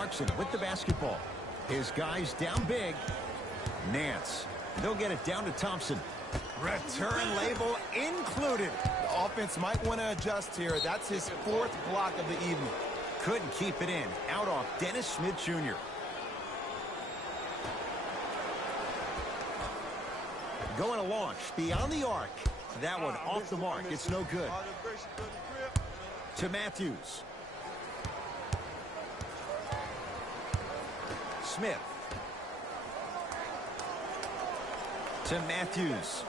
Clarkson with the basketball. His guys down big. Nance. They'll get it down to Thompson. Return label included. The offense might want to adjust here. That's his 4th block of the evening. Couldn't keep it in. Out off Dennis Smith Jr. Going to launch beyond the arc. That one off the mark. It's no good. To Matthews. Smith. To Matthews.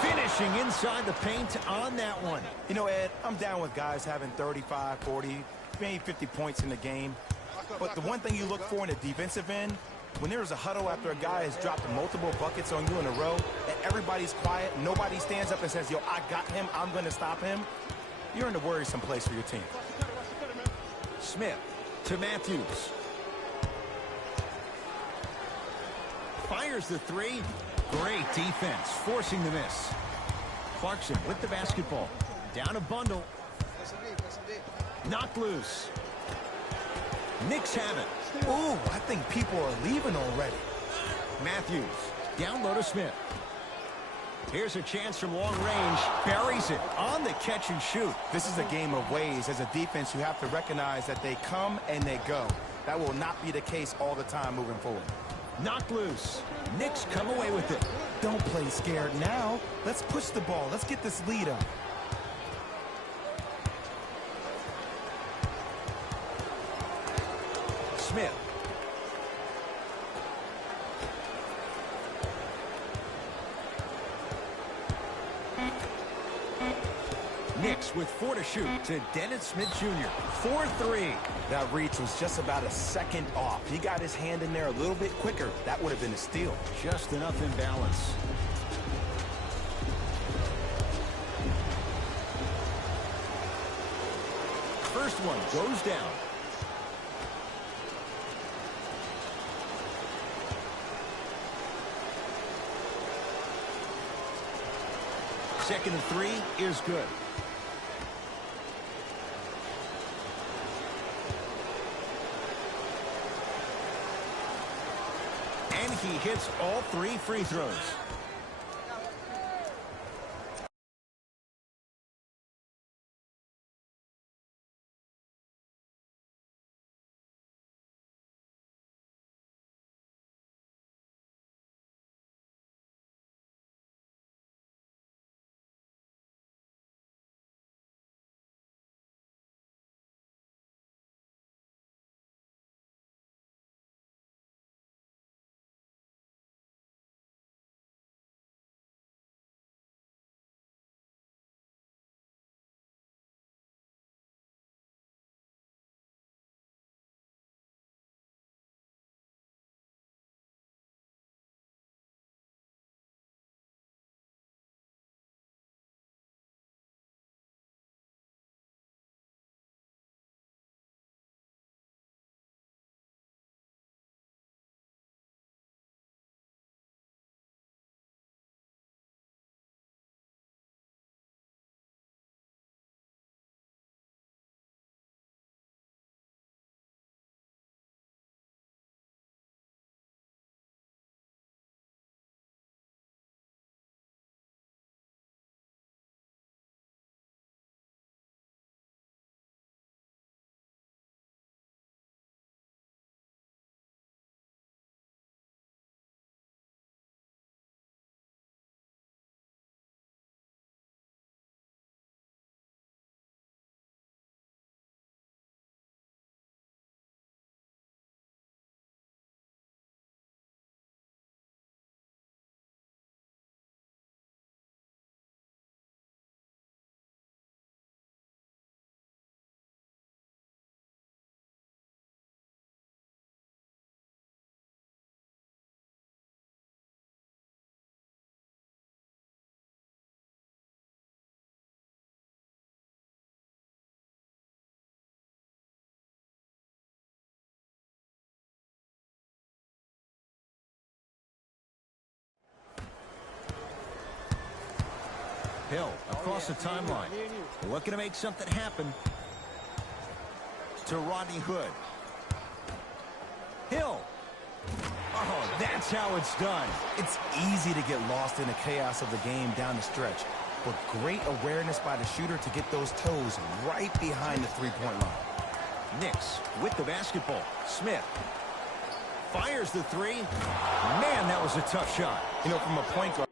Finishing inside the paint on that one. You know, Ed, I'm down with guys having 35, 40, maybe 50 points in the game. But the one thing you look for in the defensive end, when there's a huddle after a guy has dropped multiple buckets on you in a row, and everybody's quiet, nobody stands up and says, yo, I got him, I'm going to stop him, you're in a worrisome place for your team. Smith to Matthews. Fires the three. Great defense, forcing the miss. Clarkson with the basketball. Down a bundle. Knocked loose. Knicks have it. Ooh, I think people are leaving already. Matthews, down low to Smith. Here's a chance from long range. Buries it on the catch and shoot. This is a game of ways. As a defense, you have to recognize that they come and they go. That will not be the case all the time moving forward. Knocked loose. Knicks come away with it. Don't play scared now. Let's push the ball. Let's get this lead up. Smith. Knicks with 4 to shoot to Dennis Smith Jr. 4-3. That reach was just about a second off. He got his hand in there a little bit quicker. That would have been a steal. Just enough imbalance. First one goes down. Second and 3 is good. And he hits all 3 free throws. Hill across the timeline. Looking to make something happen. To Rodney Hood. Hill. Oh, that's how it's done. It's easy to get lost in the chaos of the game down the stretch, but great awareness by the shooter to get those toes right behind the three-point line. Knicks with the basketball. Smith fires the three. Man, that was a tough shot. You know, from a point guard.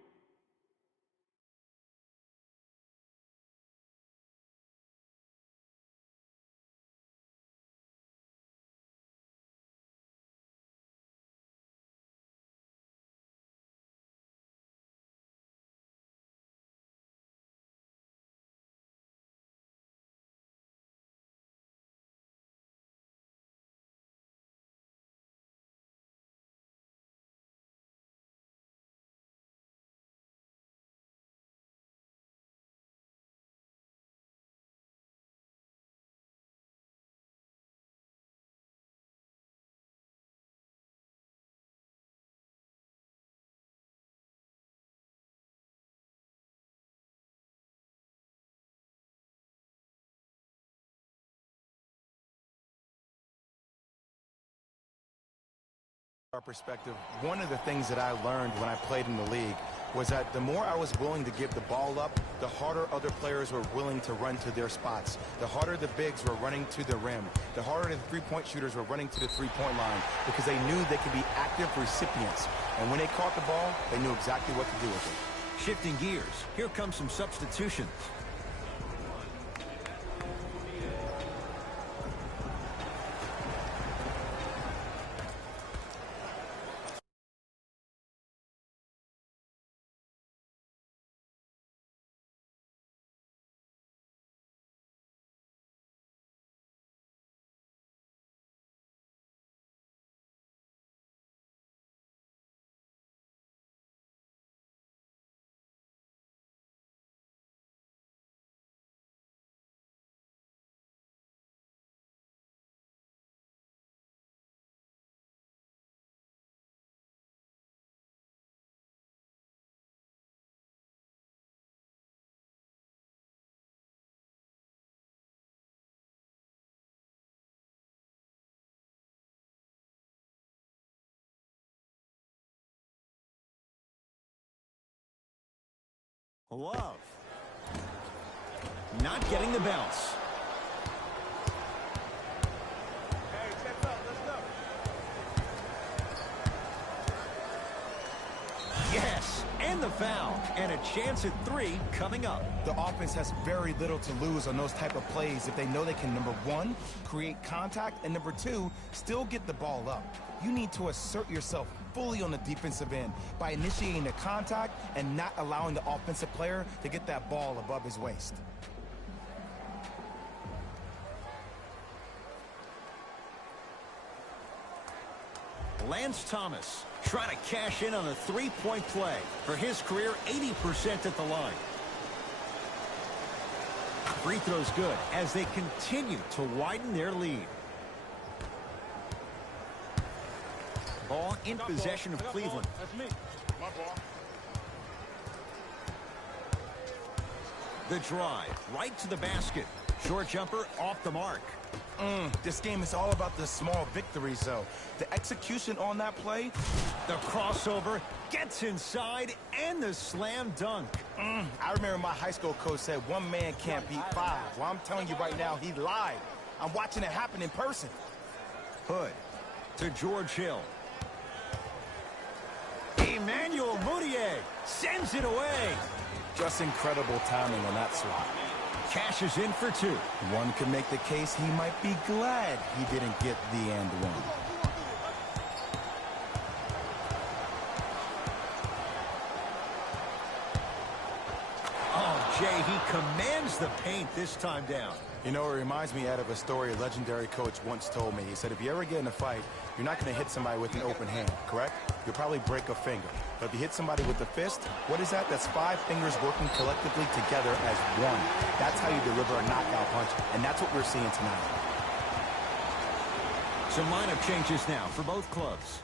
Perspective, one of the things that I learned when I played in the league was that the more I was willing to give the ball up, the harder other players were willing to run to their spots. The harder the bigs were running to the rim. The harder the three-point shooters were running to the three-point line because they knew they could be active recipients. And when they caught the ball, they knew exactly what to do with it. Shifting gears, here comes some substitutions. Love. Not getting the bounce. Hey, check up. Let's go. Yes, and the foul. And a chance at three coming up. The offense has very little to lose on those type of plays if they know they can, number one, create contact, and number two, still get the ball up. You need to assert yourself fully on the defensive end by initiating the contact and not allowing the offensive player to get that ball above his waist. Lance Thomas trying to cash in on a three-point play. For his career, 80% at the line. Free throws good as they continue to widen their lead. Ball in possession of Cleveland. That's me. My ball. The drive right to the basket. Short jumper off the mark. This game is all about the small victories, though. The execution on that play. The crossover gets inside and the slam dunk. I remember my high school coach said one man can't beat five. Well, I'm telling you right now, he lied. I'm watching it happen in person. Hood to George Hill. Emmanuel Mudiay sends it away. Just incredible timing on that swat. Cashes in for two. One could make the case he might be glad he didn't get the and one. Oh, Jay, he commands the paint this time down. You know, it reminds me out of a story a legendary coach once told me. He said, if you ever get in a fight, you're not going to hit somebody with an open hand, correct? You'll probably break a finger. But if you hit somebody with a fist, what is that? That's 5 fingers working collectively together as one. That's how you deliver a knockout punch, and that's what we're seeing tonight. Some lineup changes now for both clubs.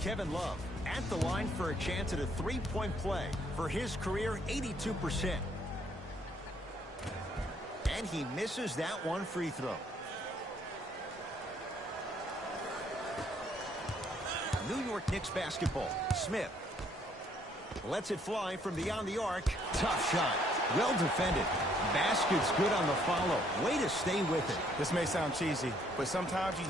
Kevin Love at the line for a chance at a three-point play. For his career, 82%. And he misses that one free throw. New York Knicks basketball. Smith lets it fly from beyond the arc. Tough shot. Well defended. Basket's good on the follow. Way to stay with it. This may sound cheesy, but sometimes you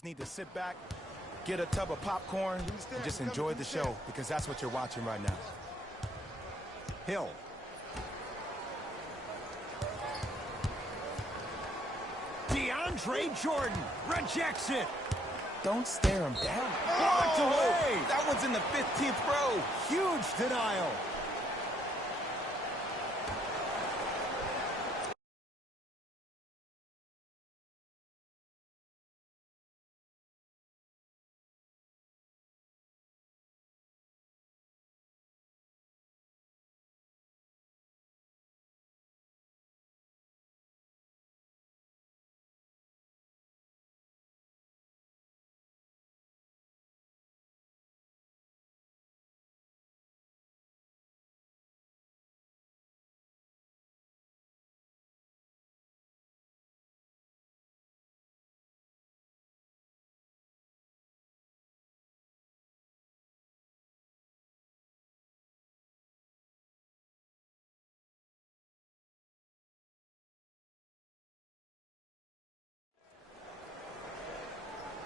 just need to sit back, get a tub of popcorn, and just enjoy the show, because that's what you're watching right now. Hill. DeAndre Jordan rejects it. Don't stare him down. Blocked away. That one's in the 15th row. Huge denial.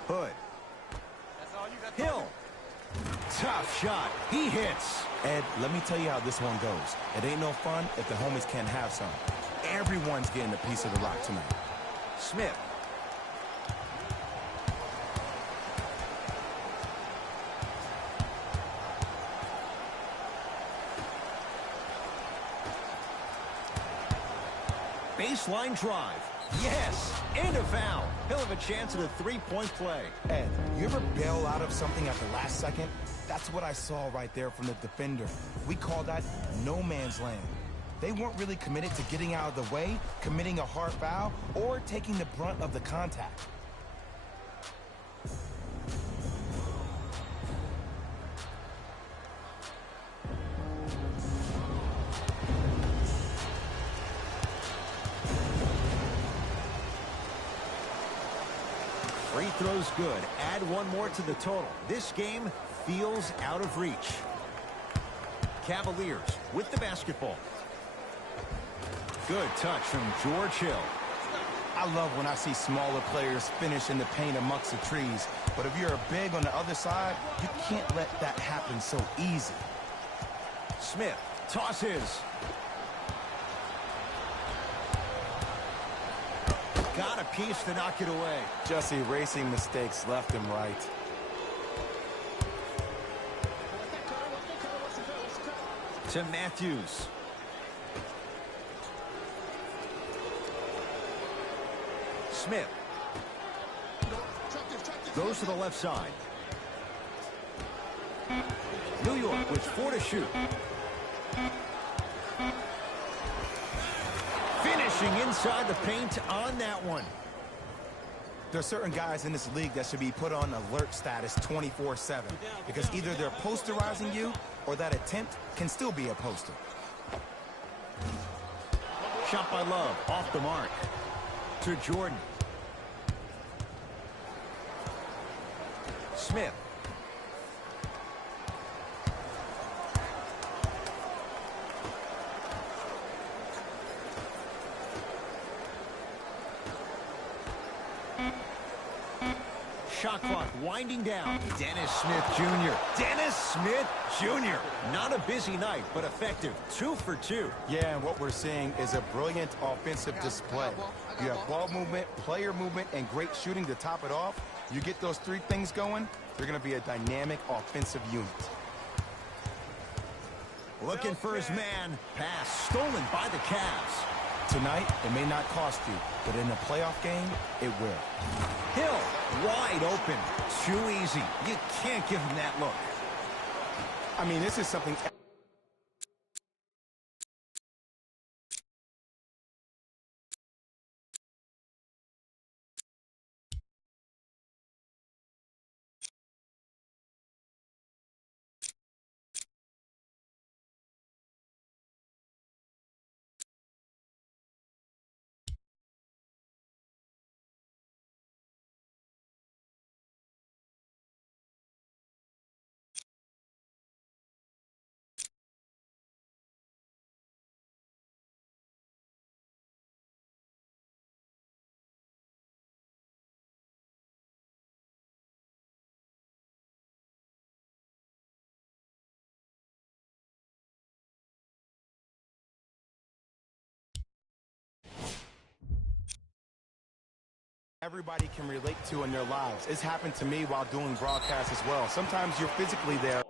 Hood. Hill. Tough shot. He hits. Ed, let me tell you how this one goes. It ain't no fun if the homies can't have some. Everyone's getting a piece of the rock tonight. Smith. Baseline drive. Yes, and a foul. He'll have a chance at a three-point play. Ed, you ever bail out of something at the last second? That's what I saw right there from the defender. We call that no man's land. They weren't really committed to getting out of the way, committing a hard foul, or taking the brunt of the contact. Free throw's good. Add one more to the total. This game feels out of reach. Cavaliers with the basketball. Good touch from George Hill. I love when I see smaller players finish in the paint amongst the trees. But if you're a big on the other side, you can't let that happen so easy. Smith tosses. Got a piece to knock it away. Just erasing mistakes left and right. To Matthews. Smith. Goes to the left side. New York with 4 to shoot. Finishing inside the paint on that one. There are certain guys in this league that should be put on alert status 24/7 because either they're posterizing you or that attempt can still be a poster. Shot by Love, off the mark. To Jordan. Smith. Shot clock winding down. Dennis Smith Jr. Dennis Smith Jr. Not a busy night, but effective. 2 for 2. Yeah, and what we're seeing is a brilliant offensive display. You have ball movement, player movement, and great shooting to top it off. You get those three things going, you're going to be a dynamic offensive unit. Looking for his man. Pass stolen by the Cavs. Tonight, it may not cost you, but in a playoff game, it will. Hill, wide open. Too easy. You can't give him that look. I mean, this is something everybody can relate to in their lives. It's happened to me while doing broadcasts as well. Sometimes you're physically there.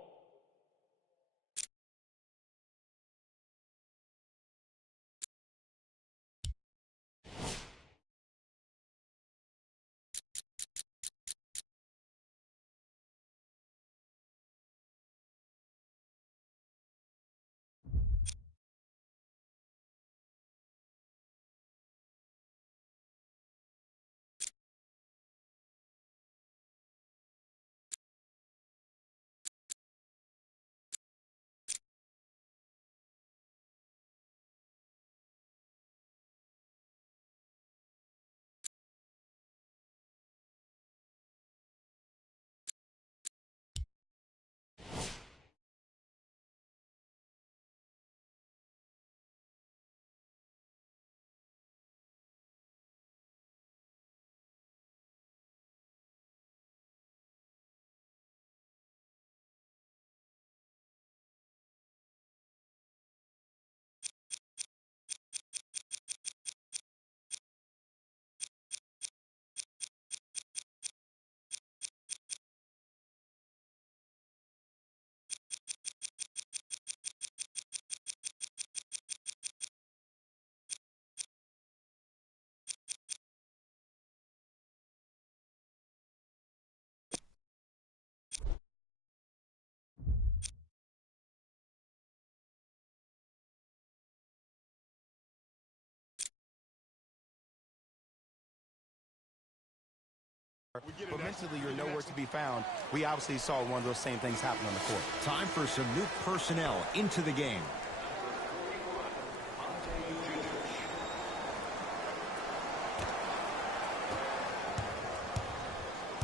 But mentally, you're nowhere to be found. We obviously saw one of those same things happen on the court. Time for some new personnel into the game.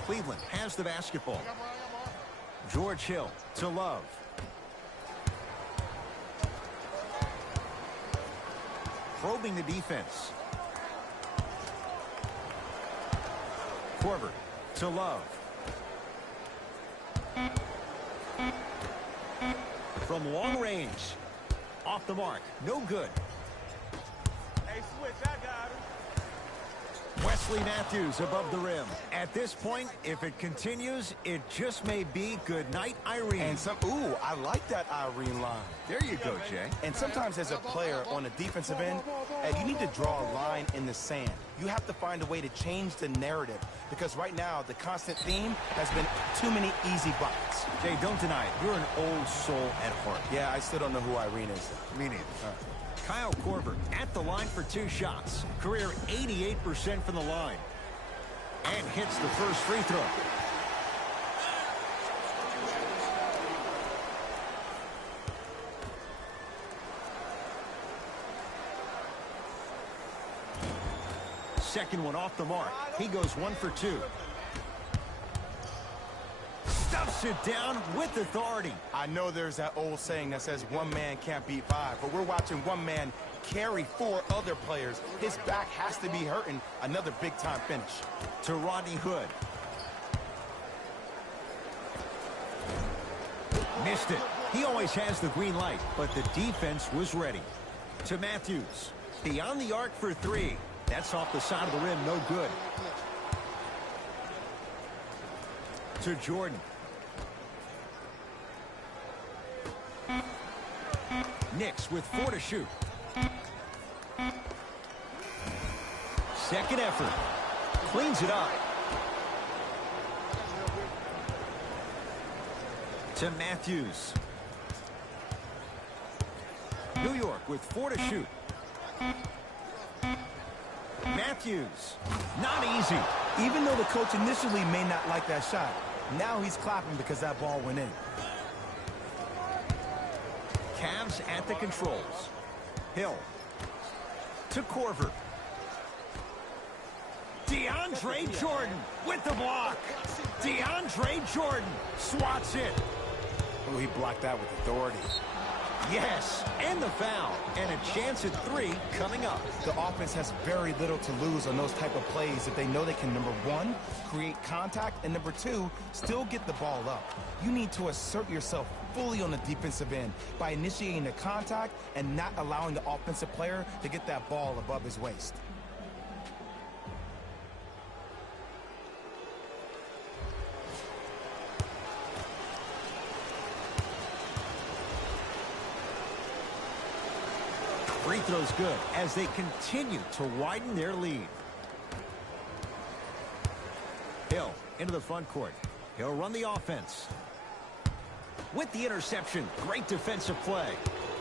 Cleveland has the basketball. George Hill to Love. Probing the defense. Korver to Love. From long range. Off the mark. No good. Hey, switch, I got him. Wesley Matthews above the rim. At this point, if it continues, it just may be good night, Irene. And ooh, I like that Irene line. There you go, Jay. And sometimes as a player on the defensive end, you need to draw a line in the sand. You have to find a way to change the narrative, because right now the constant theme has been too many easy buckets. Jay, don't deny it. You're an old soul at heart. Yeah, I still don't know who Irene is. Me neither. Kyle Korver at the line for 2 shots. Career 88% from the line. And hits the first free throw. Second one off the mark. He goes 1 for 2. Stuffs it down with authority. I know there's that old saying that says one man can't beat 5, but we're watching one man carry 4 other players. His back has to be hurting. Another big-time finish. To Rodney Hood. Missed it. He always has the green light, but the defense was ready. To Matthews. Beyond the arc for 3. That's off the side of the rim, no good. To Jordan. Knicks with 4 to shoot. Second effort. Cleans it up. To Matthews. New York with 4 to shoot. Matthews. Not easy. Even though the coach initially may not like that shot, now he's clapping because that ball went in. Cavs at the controls. Hill. To Korver. DeAndre Jordan with the block. DeAndre Jordan swats it. Oh, he blocked that with authority. Yes, and the foul. And a chance at 3 coming up. The offense has very little to lose on those type of plays if they know they can, number 1, create contact, and number 2, still get the ball up. You need to assert yourself fully on the defensive end by initiating the contact and not allowing the offensive player to get that ball above his waist. Free throw's good as they continue to widen their lead. Hill into the front court. He'll run the offense. With the interception, great defensive play.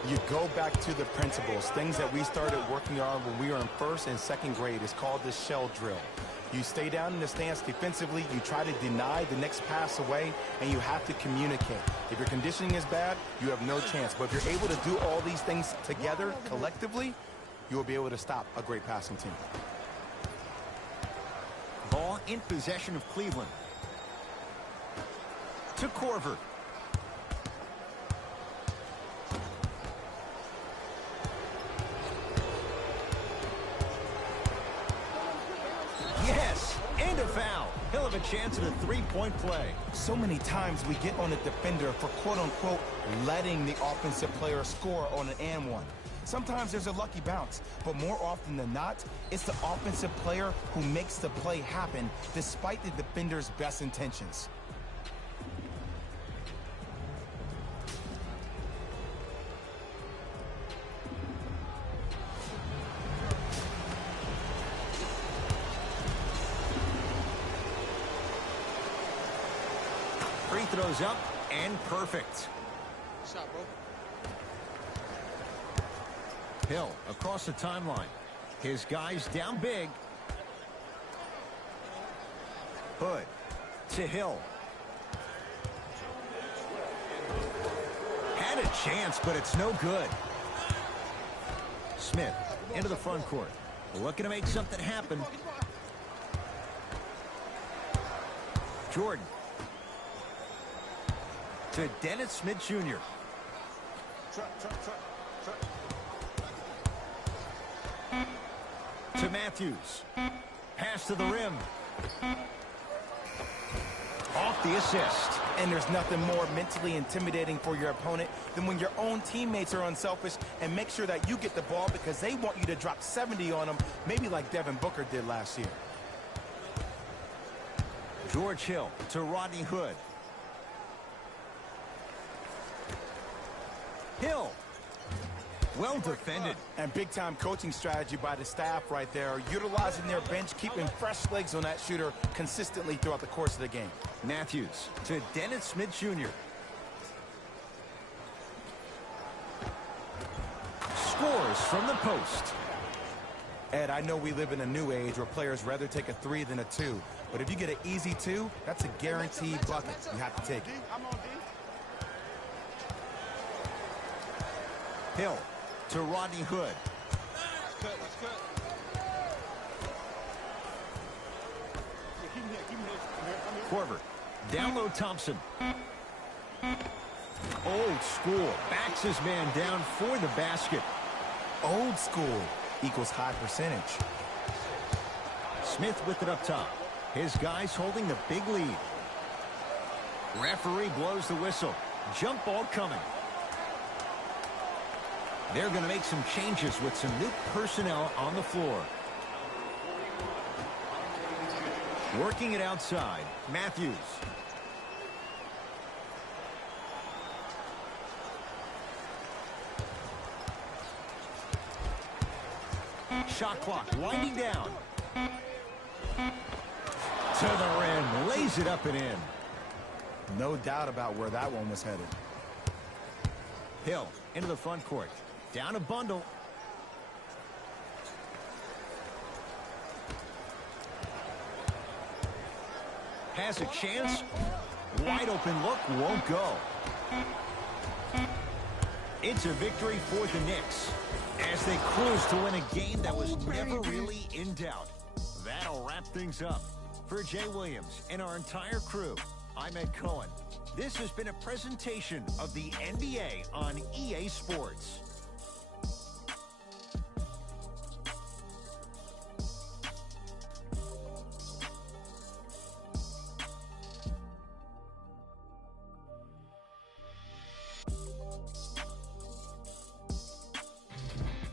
You go back to the principles, things that we started working on when we were in first and second grade. It's called the shell drill. You stay down in the stance defensively, you try to deny the next pass away, and you have to communicate. If your conditioning is bad, you have no chance. But if you're able to do all these things together, collectively, you will be able to stop a great passing team. Ball in possession of Cleveland. To Corver. Yes, and a foul. He'll have a chance at a three-point play. So many times we get on a defender for quote-unquote letting the offensive player score on an and one. Sometimes there's a lucky bounce, but more often than not, it's the offensive player who makes the play happen despite the defender's best intentions. Free throws up and perfect. Shot, bro. Hill across the timeline. His guys down big. Hood to Hill. Had a chance, but it's no good. Smith into the front court. Looking to make something happen. Jordan. To Dennis Smith Jr. To Matthews. Pass to the rim. Off the assist. And there's nothing more mentally intimidating for your opponent than when your own teammates are unselfish and make sure that you get the ball because they want you to drop 70 on them, maybe like Devin Booker did last year. George Hill to Rodney Hood. Hill. Well defended. And big-time coaching strategy by the staff right there, utilizing their bench, keeping fresh legs on that shooter consistently throughout the course of the game. Matthews to Dennis Smith Jr. Scores from the post. Ed, I know we live in a new age where players rather take a 3 than a 2, but if you get an easy 2, that's a guaranteed bucket. You have to take it. I'm on D. Hill to Rodney Hood. Let's cut. Yeah, keep him here. Corver. Down low Thompson. Old school. Backs his man down for the basket. Old school equals high percentage. Smith with it up top. His guys holding the big lead. Referee blows the whistle. Jump ball coming. They're going to make some changes with some new personnel on the floor. Working it outside. Matthews. Shot clock winding down. To the rim. Lays it up and in. No doubt about where that one was headed. Hill into the front court. Down a bundle. Has a chance. Wide open look. Won't go. It's a victory for the Knicks as they cruise to win a game that was never really in doubt. That'll wrap things up. For Jay Williams and our entire crew, I'm Ed Cohen. This has been a presentation of the NBA on EA Sports.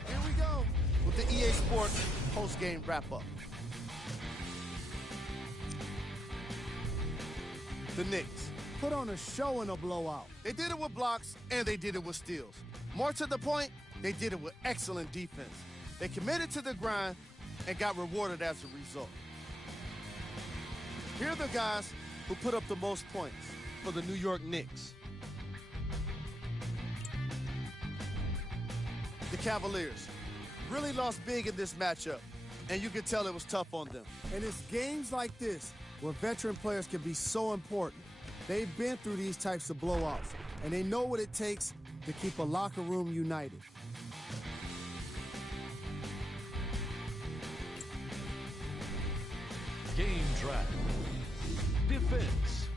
Here we go with the EA Sports post-game wrap-up. The Knicks put on a show in a blowout. They did it with blocks, and they did it with steals. More to the point, they did it with excellent defense. They committed to the grind and got rewarded as a result. Here are the guys who put up the most points for the New York Knicks. The Cavaliers really lost big in this matchup, and you can tell it was tough on them. And it's games like this where veteran players can be so important. They've been through these types of blowouts, and they know what it takes to keep a locker room united. Game track. Defense.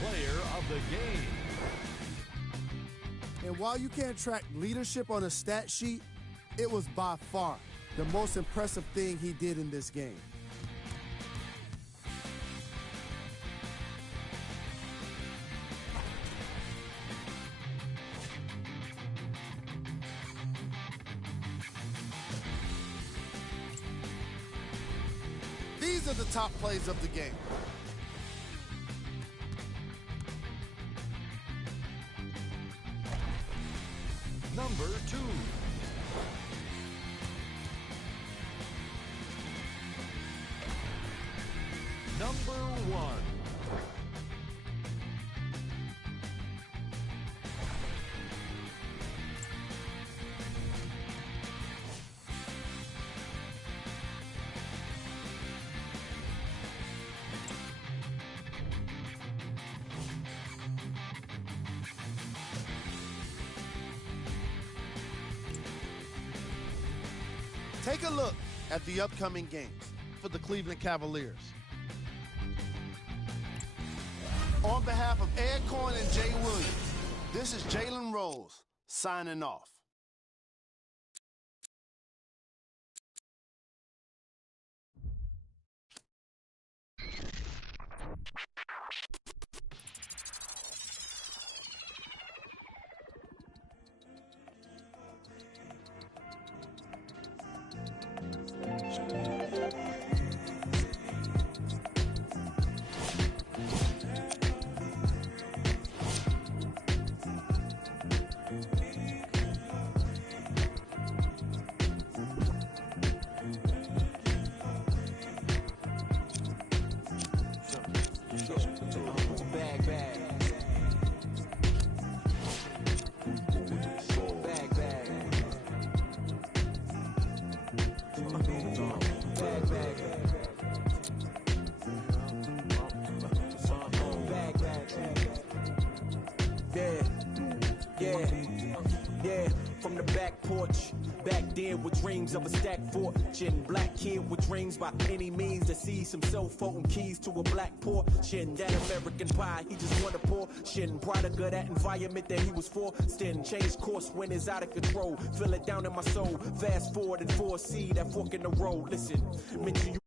Player of the game. And while you can't track leadership on a stat sheet, it was by far the most impressive thing he did in this game. These are the top plays of the game. Number 2. Number 1. Take a look at the upcoming games for the Cleveland Cavaliers. On behalf of Ed Cohen and Jay Williams, this is Jalen Rose signing off. Yeah, from the back porch. Back then with dreams of a stacked fortune. Black kid with dreams by any means to see some cell-phone keys to a black portion. That American pie, he just wanna pour. Shin, product of that environment that he was forced in. Change course when it's out of control. Feel it down in my soul. Fast forward and foresee that fork in the road. Listen, mention you